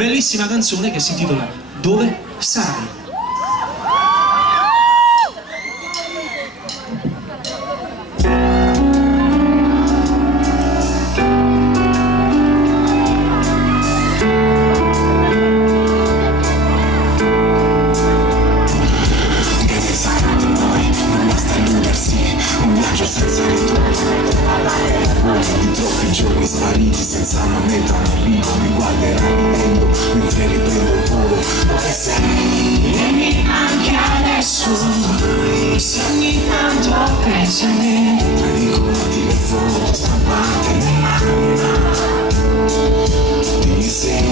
bellissima canzone che si intitola Dove sarai? Di troppi giorni spariti senza una meta, un arrivo. Mi guarderai ridendo mentre riprendo il volo. Dove sei? E mi manchi adesso. Se ogni tanto pensi a me, ricordati le foto stampate nell'anima. Dimmi se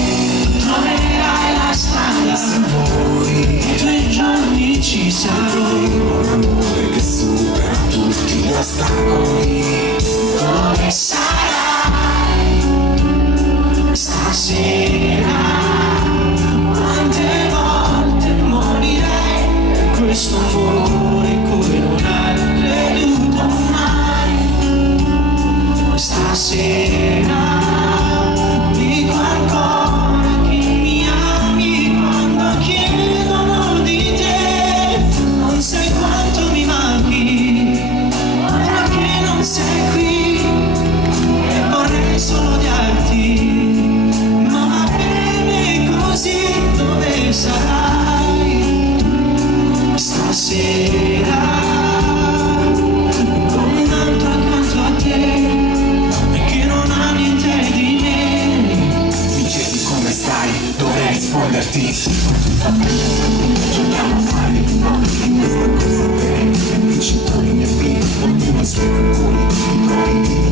troverai la strada, se vuoi, i tuoi giorni ci sarò. Un amore che supera tutti gli ostacoli. Dove sarai stasera? Quante volte morirei per questo amore in cui non hai creduto mai? Stasera dico ancora che mi ami quando chiedono di te. Non sai quanto mi manchi ora che non sei qui. Solo odiarti, ma va bene così. Dove sarai stasera? Con un altro accanto a te e che non ha niente di me. Mi chiedi come stai, dovrei risponderti tutto bene, giochiamo a fare i nomi di questa cosa bene. I vincitori ne vincono, ognuno i suoi cuori, i propri